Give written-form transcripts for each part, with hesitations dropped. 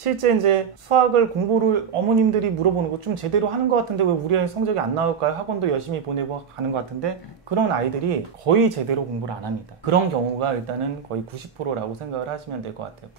실제 이제 수학을 공부를 어머님들이 물어보는 거 좀 제대로 하는 것 같은데 왜 우리 아이 성적이 안 나올까요? 학원도 열심히 보내고 가는 것 같은데 그런 아이들이 거의 제대로 공부를 안 합니다. 그런 경우가 일단은 거의 90%라고 생각을 하시면 될 것 같아요.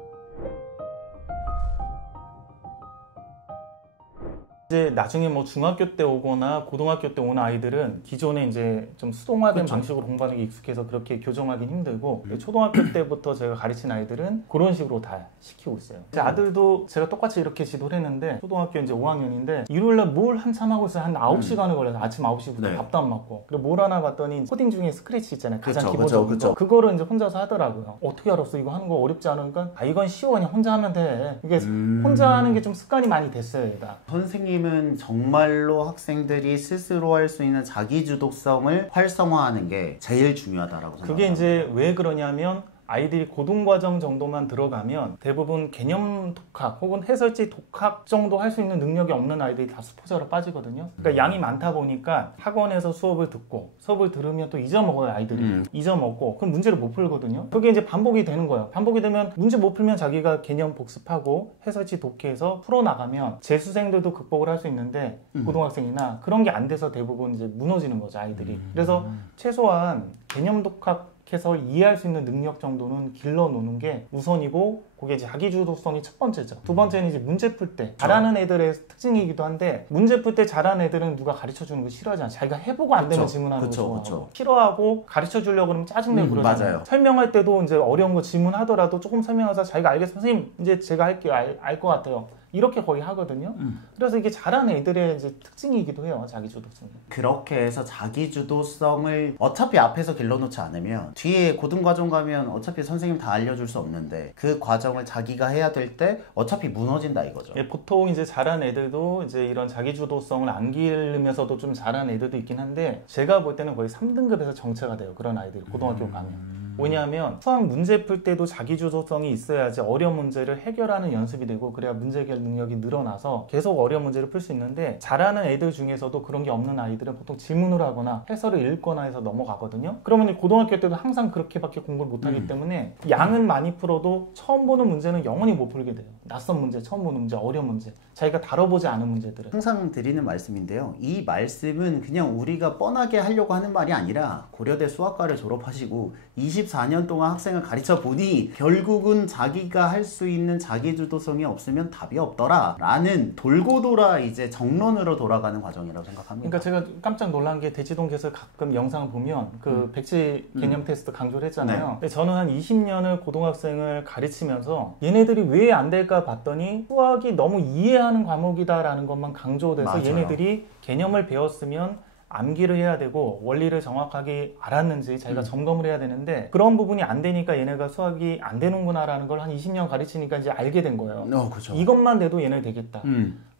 이제 나중에 뭐 중학교 때 오거나 고등학교 때 오는 아이들은 기존에 이제 좀 수동화된 그쵸. 방식으로 공부하는 게 익숙해서 그렇게 교정하기 힘들고 초등학교 때부터 제가 가르친 아이들은 그런 식으로 다 시키고 있어요. 제 아들도 제가 똑같이 이렇게 지도를 했는데 초등학교 이제 5학년인데 일요일날 뭘 한참 하고 있어요. 한 9시간을 걸려서 아침 9시부터 네. 밥도 안 먹고 그리고 뭘 하나 봤더니 코딩 중에 스크래치 있잖아요. 가장 그쵸, 기본적인 그쵸, 거. 그거를 이제 혼자서 하더라고요. 어떻게 알았어? 이거 하는 거 어렵지 않으니까 아 이건 쉬워 그냥 혼자 하면 돼. 이게 혼자 하는 게 좀 습관이 많이 됐어요. 얘가. 선생님은 정말로 학생들이 스스로 할 수 있는 자기주도성을 활성화하는 게 제일 중요하다라고 생각합니다. 그게 이제 왜 그러냐면 아이들이 고등과정 정도만 들어가면 대부분 개념 독학 혹은 해설지 독학 정도 할 수 있는 능력이 없는 아이들이 다 수포자로 빠지거든요. 그러니까 양이 많다 보니까 학원에서 수업을 듣고 수업을 들으면 또 잊어먹어요 아이들이. 잊어먹고 그럼 문제를 못 풀거든요. 그게 이제 반복이 되는 거예요. 반복이 되면 문제 못 풀면 자기가 개념 복습하고 해설지 독해해서 풀어나가면 재수생들도 극복을 할 수 있는데 고등학생이나 그런 게 안 돼서 대부분 이제 무너지는 거죠 아이들이. 그래서 최소한 개념 독학 해서 이해할 수 있는 능력 정도는 길러놓는 게 우선이고 그게 이제 자기주도성이 첫 번째죠. 두 번째는 이제 문제 풀 때 잘하는 애들의 특징이기도 한데 문제 풀 때 잘하는 애들은 누가 가르쳐주는 거 싫어하지 않아요. 자기가 해보고 안 되면 질문하는 거 좋아하고 싫어하고 가르쳐주려고 그러면 짜증내고 그러잖아요. 맞아요. 설명할 때도 이제 어려운 거 질문하더라도 조금 설명해서 자기가 알겠어 선생님 이제 제가 할게요 알 것 같아요. 이렇게 거의 하거든요. 그래서 이게 잘하는 애들의 이제 특징이기도 해요. 자기주도성이. 그렇게 해서 자기주도성을 어차피 앞에서 길러놓지 않으면 뒤에 고등과정 가면 어차피 선생님 다 알려줄 수 없는데 그 과정을 자기가 해야 될 때 어차피 무너진다 이거죠. 예, 보통 이제 잘하는 애들도 이제 이런 자기주도성을 안 기르면서도 좀 잘하는 애들도 있긴 한데 제가 볼 때는 거의 3등급에서 정체가 돼요. 그런 아이들이 고등학교 가면. 왜냐하면 수학 문제 풀 때도 자기주도성이 있어야지 어려운 문제를 해결하는 연습이 되고 그래야 문제 해결 능력이 늘어나서 계속 어려운 문제를 풀 수 있는데 잘하는 애들 중에서도 그런 게 없는 아이들은 보통 질문을 하거나 해설을 읽거나 해서 넘어가거든요. 그러면 고등학교 때도 항상 그렇게밖에 공부를 못하기 때문에 양은 많이 풀어도 처음 보는 문제는 영원히 못 풀게 돼요. 낯선 문제, 처음 보는 문제, 어려운 문제, 자기가 다뤄보지 않은 문제들은. 항상 드리는 말씀인데요. 이 말씀은 그냥 우리가 뻔하게 하려고 하는 말이 아니라 고려대 수학과를 졸업하시고 24년 동안 학생을 가르쳐 보니 결국은 자기가 할 수 있는 자기주도성이 없으면 답이 없더라 라는 돌고 돌아 이제 정론으로 돌아가는 과정이라고 생각합니다. 그러니까 제가 깜짝 놀란 게 대치동에서 가끔 영상을 보면 그 백지 개념 테스트 강조를 했잖아요. 네. 근데 저는 한 20년을 고등학생을 가르치면서 얘네들이 왜 안 될까 봤더니 수학이 너무 이해하는 과목이다라는 것만 강조돼서 맞아요. 얘네들이 개념을 배웠으면 암기를 해야 되고 원리를 정확하게 알았는지 자기가 점검을 해야 되는데 그런 부분이 안 되니까 얘네가 수학이 안 되는구나라는 걸 한 20년 가르치니까 이제 알게 된 거예요. 그렇죠. 이것만 돼도 얘네 되겠다.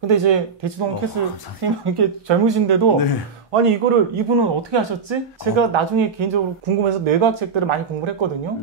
근데 이제 대치동 캐슬 선생님 이렇게 젊으신데도 아니 이거를 이분은 어떻게 하셨지? 제가 나중에 개인적으로 궁금해서 뇌과학 책들을 많이 공부를 했거든요.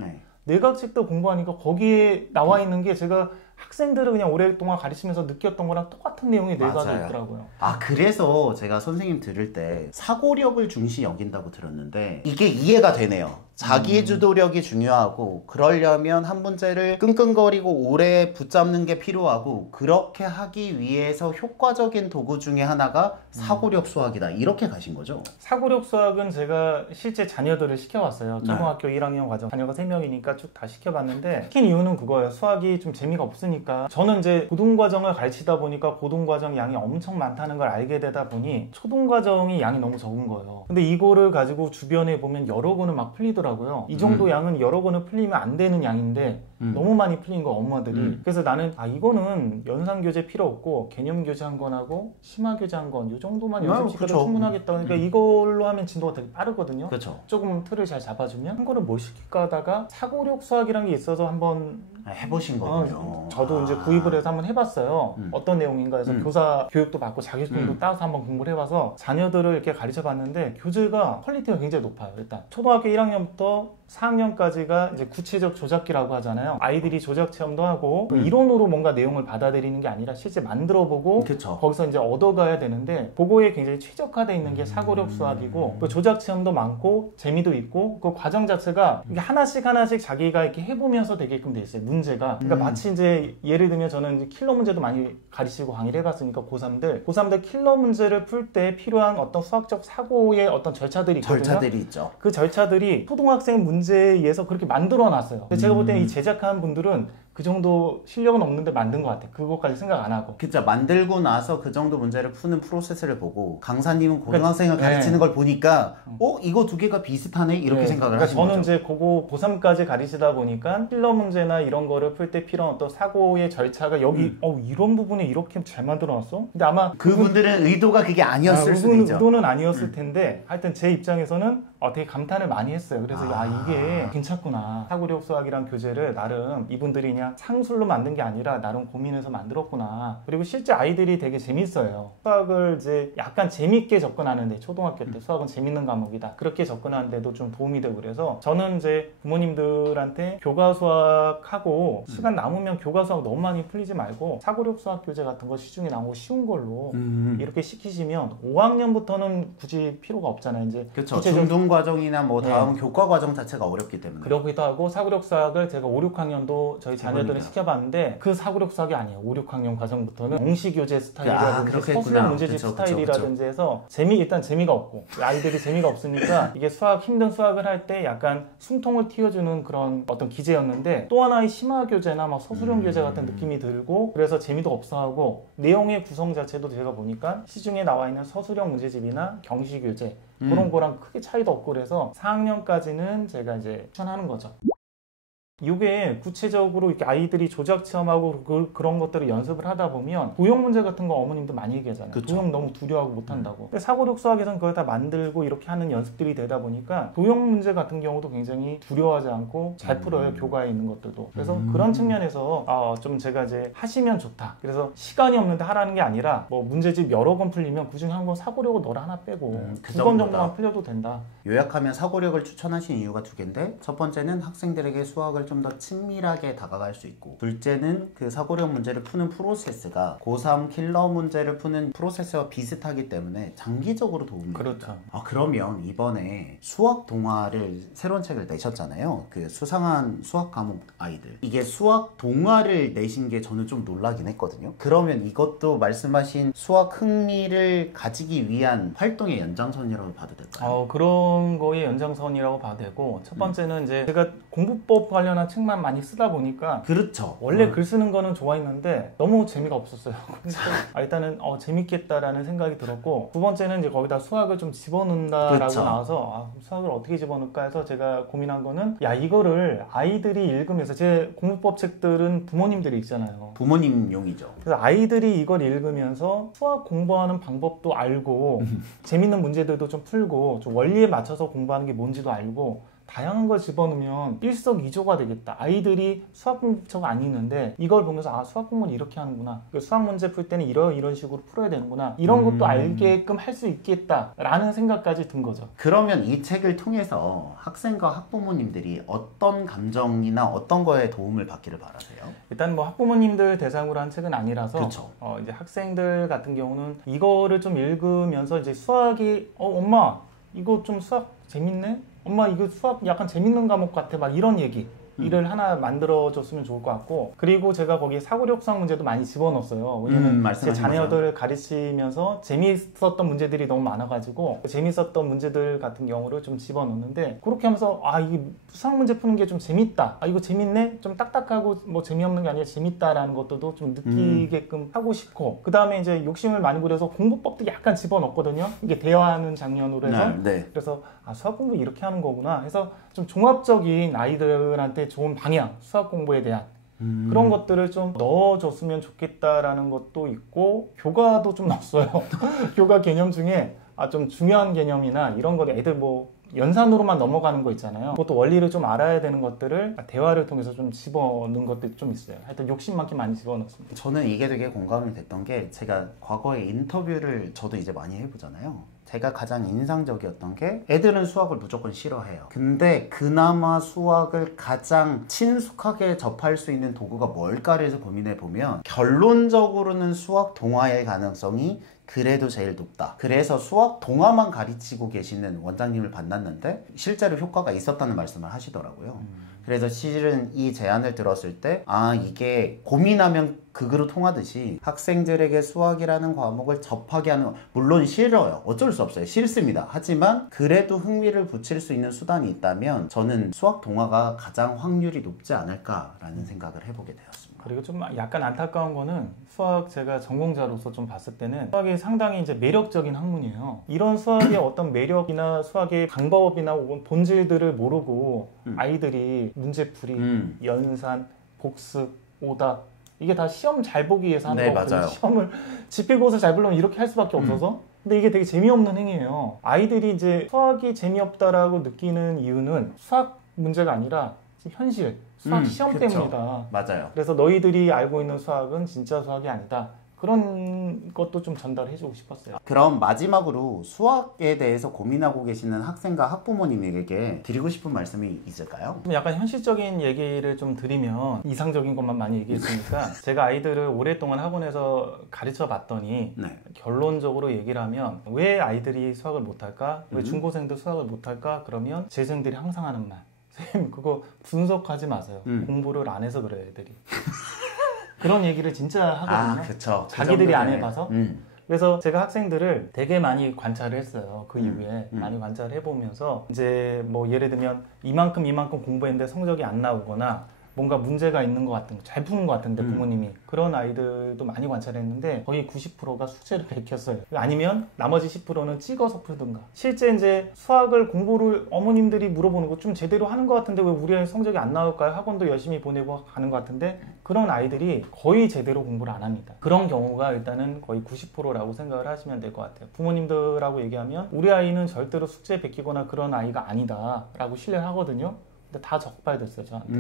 뇌과학 책도 공부하니까 거기에 나와 있는 게 제가 학생들을 그냥 오랫동안 가르치면서 느꼈던 거랑 똑같은 내용이 뇌과학에 있더라고요. 그래서 제가 선생님 들을 때 사고력을 중시 여긴다고 들었는데 이게 이해가 되네요. 자기주도력이 중요하고 그러려면 한 문제를 끙끙거리고 오래 붙잡는 게 필요하고 그렇게 하기 위해서 효과적인 도구 중에 하나가 사고력 수학이다. 이렇게 가신 거죠? 사고력 수학은 제가 실제 자녀들을 시켜봤어요. 초등학교 1학년 과정 자녀가 3명이니까 쭉 다 시켜봤는데 시킨 이유는 그거예요. 수학이 좀 재미가 없으니까. 저는 이제 고등과정을 가르치다 보니까 고등과정 양이 엄청 많다는 걸 알게 되다 보니 초등과정이 양이 너무 적은 거예요. 근데 이거를 가지고 주변에 보면 여러 권을 막 풀리더라고요. 이 정도 양은 여러 권을 풀리면 안 되는 양인데 너무 많이 풀린 거 엄마들이. 그래서 나는 이거는 연산교재 필요 없고 개념교재 한 권하고 심화교재 한 권 이 정도만 연습시켜도 충분하겠다. 그러니까 이걸로 하면 진도가 되게 빠르거든요. 조금 틀을 잘 잡아주면 한 거를 뭘 시킬까 하다가 사고력 수학이라는 게 있어서 한번 해보신 거군요. 저도 이제 구입을 해서 한번 해봤어요. 어떤 내용인가 해서 교사 교육도 받고 자격증도 따서 한번 공부를 해봐서 자녀들을 이렇게 가르쳐 봤는데 교재가 퀄리티가 굉장히 높아요. 일단 초등학교 1학년부터 4학년까지가 이제 구체적 조작기라고 하잖아요. 아이들이 조작 체험도 하고 이론으로 뭔가 내용을 받아들이는 게 아니라 실제 만들어보고 그쵸. 거기서 이제 얻어가야 되는데 그거에 굉장히 최적화되어 있는 게 사고력 수학이고 또 조작 체험도 많고 재미도 있고 그 과정 자체가 이게 하나씩 자기가 이렇게 해보면서 되게끔 돼 있어요. 문제가. 그러니까 마치 이제 예를 들면 저는 이제 킬러 문제도 많이 가르치고 강의를 해봤으니까 고3들 킬러 문제를 풀 때 필요한 어떤 수학적 사고의 어떤 절차들이 있거든요. 절차들이 있죠. 그 절차들이 초등학생 문제에 의해서 그렇게 만들어 놨어요. 근데 제가 볼 때는 이 제작한 분들은 그 정도 실력은 없는데 만든 것 같아요. 그것까지 생각 안 하고. 그쵸. 만들고 나서 그 정도 문제를 푸는 프로세스를 보고 강사님은 고등학생을 그러니까, 가르치는 걸 보니까 이거 두 개가 비슷하네? 이렇게 생각을 그러니까 하신 저는 거죠. 이제 그거 고3까지 가르치다 보니까 필러 문제나 이런 거를 풀 때 필요한 어떤 사고의 절차가 여기 이런 부분에 이렇게 잘 만들어놨어? 근데 아마 그분들은 의도가 그게 아니었을 수도 있죠. 의도는 아니었을 텐데 하여튼 제 입장에서는 되게 감탄을 많이 했어요. 그래서 이게 괜찮구나. 사고력 수학이란 교재를 나름 이분들이 그냥 상술로 만든 게 아니라 나름 고민해서 만들었구나. 그리고 실제 아이들이 되게 재밌어요. 수학을 이제 약간 재밌게 접근하는데 초등학교 때 수학은 재밌는 과목이다. 그렇게 접근하는데도 좀 도움이 되고 그래서 저는 이제 부모님들한테 교과 수학하고 시간 남으면 교과 수학 너무 많이 풀리지 말고 사고력 수학 교재 같은 거 시중에 나오고 쉬운 걸로 이렇게 시키시면 5학년부터는 굳이 필요가 없잖아요. 이제 그렇죠. 중등 과정이나 뭐 다음 교과 과정 자체가 어렵기 때문에. 그러기도 하고 사고력 수학을 제가 5, 6학년도 저희 자녀들은 시켜봤는데 그 사고력 수학이 아니에요. 5, 6학년 과정부터는 공시 교재 스타일이라든지 서술형 문제집 스타일이라든지 해서 일단 재미가 없고 아이들이 재미가 없으니까 이게 힘든 수학을 할 때 약간 숨통을 틔워주는 그런 어떤 기재였는데 또 하나의 심화 교재나 막 서술형 교재 같은 느낌이 들고 그래서 재미도 없어하고 내용의 구성 자체도 제가 보니까 시중에 나와 있는 서술형 문제집이나 경시 교재 그런 거랑 크게 차이도 없고 그래서 4학년까지는 제가 이제 추천하는 거죠. 이게 구체적으로 이렇게 아이들이 조작 체험하고 그런 것들을 연습을 하다 보면 도형 문제 같은 거 어머님도 많이 얘기하잖아요. 그쵸. 도형 너무 두려워하고 못한다고. 근데 사고력 수학에서는 그걸 다 만들고 이렇게 하는 연습들이 되다 보니까 도형 문제 같은 경우도 굉장히 두려워하지 않고 잘 풀어요. 교과에 있는 것들도. 그래서 그런 측면에서 좀 제가 이제 하시면 좋다. 그래서 시간이 없는데 하라는 게 아니라 뭐 문제집 여러 권 풀리면 그중에 한 권 사고력을 너를 하나 빼고 두 권 정도만 풀려도 된다. 요약하면 사고력을 추천하신 이유가 두 개인데 첫 번째는 학생들에게 수학을 좀 더 친밀하게 다가갈 수 있고 둘째는 그 사고력 문제를 푸는 프로세스가 고3 킬러 문제를 푸는 프로세스와 비슷하기 때문에 장기적으로 도움이 됩니다. 그렇죠. 그러면 이번에 수학 동화를 새로운 책을 내셨잖아요. 그 수상한 수학 과목 아이들. 이게 수학 동화를 내신 게 저는 좀 놀라긴 했거든요. 그러면 이것도 말씀하신 수학 흥미를 가지기 위한 활동의 연장선이라고 봐도 될까요? 그런 거의 연장선이라고 봐도 되고 첫 번째는 이제 제가 공부법 관련한 책만 많이 쓰다 보니까 그렇죠. 원래 글 쓰는 거는 좋아했는데 너무 재미가 없었어요. 그래서 일단은 재밌겠다라는 생각이 들었고 두 번째는 이제 거기다 수학을 좀 집어넣는다라고 그렇죠. 나와서 수학을 어떻게 집어넣을까 해서 제가 고민한 거는 이거를 아이들이 읽으면서 제 공부법 책들은 부모님들이 읽잖아요. 부모님용이죠. 그래서 아이들이 이걸 읽으면서 수학 공부하는 방법도 알고 재밌는 문제들도 좀 풀고 좀 원리에 맞춰서 공부하는 게 뭔지도 알고 다양한 걸 집어넣으면 일석이조가 되겠다. 아이들이 수학 공부처가 안 읽는데 이걸 보면서 수학 공부는 이렇게 하는구나. 수학 문제 풀 때는 이런 식으로 풀어야 되는구나. 이런 것도 알게끔 할 수 있겠다라는 생각까지 든 거죠. 그러면 이 책을 통해서 학생과 학부모님들이 어떤 감정이나 어떤 거에 도움을 받기를 바라세요? 일단 뭐 학부모님들 대상으로 한 책은 아니라서 그쵸. 이제 학생들 같은 경우는 이거를 좀 읽으면서 이제 수학이 엄마 이거 좀 수학 재밌네? 엄마 이거 수학 약간 재밌는 과목 같아 막 이런 얘기를 하나 만들어줬으면 좋을 것 같고 그리고 제가 거기에 사고력 수학 문제도 많이 집어넣었어요. 왜냐면 제 자녀들을 가르치면서 재미있었던 문제들이 너무 많아가지고 재미있었던 문제들 같은 경우를 좀 집어넣는데 그렇게 하면서 이게 수학 문제 푸는 게 좀 재밌다. 이거 재밌네? 좀 딱딱하고 뭐 재미없는 게 아니라 재밌다라는 것들도 좀 느끼게끔 하고 싶고 그 다음에 이제 욕심을 많이 부려서 공부법도 약간 집어넣었거든요. 이게 대화하는 장면으로 해서 네. 그래서 수학 공부 이렇게 하는 거구나 해서 좀 종합적인 아이들한테 좋은 방향 수학 공부에 대한 그런 것들을 좀 넣어줬으면 좋겠다라는 것도 있고 교과도 좀 넣었어요. 교과 개념 중에 좀 중요한 개념이나 이런 거 애들 뭐 연산으로만 넘어가는 거 있잖아요. 그것도 원리를 좀 알아야 되는 것들을 대화를 통해서 좀 집어넣은 것들이 좀 있어요. 하여튼 욕심 많게 많이 집어넣습니다. 저는 이게 되게 공감이 됐던 게 제가 과거에 인터뷰를 저도 이제 많이 해보잖아요. 제가 가장 인상적이었던 게 애들은 수학을 무조건 싫어해요. 근데 그나마 수학을 가장 친숙하게 접할 수 있는 도구가 뭘까를 해서 고민해 보면 결론적으로는 수학 동화의 가능성이 그래도 제일 높다. 그래서 수학 동화만 가르치고 계시는 원장님을 만났는데 실제로 효과가 있었다는 말씀을 하시더라고요. 그래서 실은 이 제안을 들었을 때 이게 고민하면 극으로 통하듯이 학생들에게 수학이라는 과목을 접하게 하는 거 물론 싫어요. 어쩔 수 없어요. 싫습니다. 하지만 그래도 흥미를 붙일 수 있는 수단이 있다면 저는 수학 동화가 가장 확률이 높지 않을까라는 생각을 해보게 되었습니다. 그리고 좀 약간 안타까운 거는 수학 제가 전공자로서 좀 봤을 때는 수학이 상당히 이제 매력적인 학문이에요. 이런 수학의 어떤 매력이나 수학의 방법이나 혹은 본질들을 모르고 아이들이 문제풀이, 연산, 복습, 오답 이게 다 시험 잘 보기 위해서 하는 네, 거거든요. 맞아요. 시험을 지필고사 잘 보려면 이렇게 할 수밖에 없어서 근데 이게 되게 재미없는 행위예요. 아이들이 이제 수학이 재미없다라고 느끼는 이유는 수학 문제가 아니라 현실, 수학 시험 그쵸. 때문이다. 맞아요. 그래서 너희들이 알고 있는 수학은 진짜 수학이 아니다. 그런 것도 좀 전달해주고 싶었어요. 그럼 마지막으로 수학에 대해서 고민하고 계시는 학생과 학부모님에게 드리고 싶은 말씀이 있을까요? 좀 약간 현실적인 얘기를 좀 드리면 이상적인 것만 많이 얘기했으니까 제가 아이들을 오랫동안 학원에서 가르쳐 봤더니 네. 결론적으로 얘기를 하면 왜 아이들이 수학을 못할까? 왜 중고생들 수학을 못할까? 그러면 재생들이 항상 하는 말 선생님 그거 분석하지 마세요. 공부를 안 해서 그래요 애들이. 그런 얘기를 진짜 하거든요. 그쵸. 자기들이 안 그 해봐서. 그래서 제가 학생들을 되게 많이 관찰을 했어요. 그 이후에 많이 관찰을 해보면서 이제 뭐 예를 들면 이만큼 공부했는데 성적이 안 나오거나 뭔가 문제가 있는 것 같은 거, 잘 푸는 것 같은데 부모님이 그런 아이들도 많이 관찰했는데 거의 90%가 숙제를 베꼈어요. 아니면 나머지 10%는 찍어서 풀든가. 실제 이제 수학을 공부를 어머님들이 물어보는 거 좀 제대로 하는 것 같은데 왜 우리 아이 성적이 안 나올까요? 학원도 열심히 보내고 가는 것 같은데 그런 아이들이 거의 제대로 공부를 안 합니다. 그런 경우가 일단은 거의 90%라고 생각을 하시면 될 것 같아요. 부모님들하고 얘기하면 우리 아이는 절대로 숙제 베끼거나 그런 아이가 아니다 라고 신뢰를 하거든요. 근데 다 적발됐어요 저한테.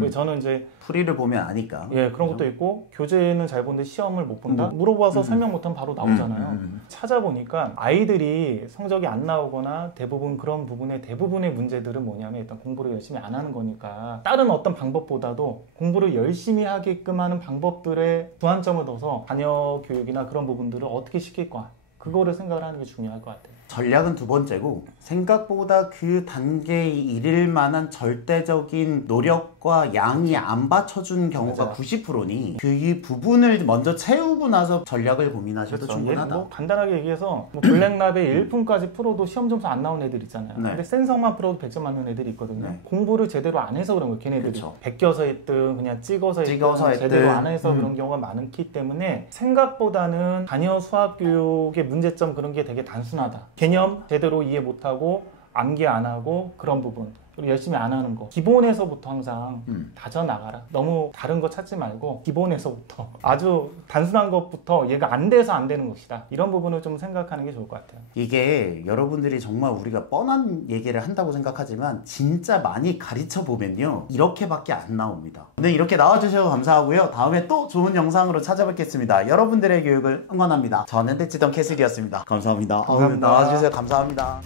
왜 저는 이제 풀이를 보면 아니까. 예 그런 것도 있고 교재는 잘 보는데 시험을 못 본다. 물어봐서 설명 못하면 바로 나오잖아요. 찾아보니까 아이들이 성적이 안 나오거나 대부분 그런 부분의 대부분의 문제들은 뭐냐면 일단 공부를 열심히 안 하는 거니까 다른 어떤 방법보다도 공부를 열심히 하게끔 하는 방법들에 주안점을 둬서 자녀 교육이나 그런 부분들을 어떻게 시킬 거야. 그거를 생각을 하는 게 중요할 것 같아요. 전략은 두 번째고 생각보다 그 단계에 이를 만한 절대적인 노력과 양이 안 받쳐준 경우가 맞아요. 90%니 그 부분을 먼저 채우고 나서 전략을 고민하셔도 그렇죠. 충분하다. 뭐 간단하게 얘기해서 뭐 블랙랍에 1분까지 풀어도 시험 점수 안 나온 애들 있잖아요. 네. 근데 센성만 풀어도 100점 맞는 애들이 있거든요. 네. 공부를 제대로 안 해서 그런 거예요. 걔네들이. 그쵸. 베껴서 했든 그냥 찍어서 했든. 제대로 안 해서 그런 경우가 많기 때문에 생각보다는 자녀 수학 교육의 문제점 그런 게 되게 단순하다. 개념 제대로 이해 못하고 암기 안 하고 그런 부분 그리고 열심히 안 하는 거 기본에서부터 항상 다져나가라. 너무 다른 거 찾지 말고 기본에서부터 아주 단순한 것부터 얘가 안 돼서 안 되는 것이다. 이런 부분을 좀 생각하는 게 좋을 것 같아요. 이게 여러분들이 정말 우리가 뻔한 얘기를 한다고 생각하지만 진짜 많이 가르쳐 보면요 이렇게밖에 안 나옵니다. 오늘 이렇게 나와주셔서 감사하고요. 다음에 또 좋은 영상으로 찾아뵙겠습니다. 여러분들의 교육을 응원합니다. 저는 대치동 캐슬이었습니다. 감사합니다. 감사합니다. 나와주셔서 감사합니다.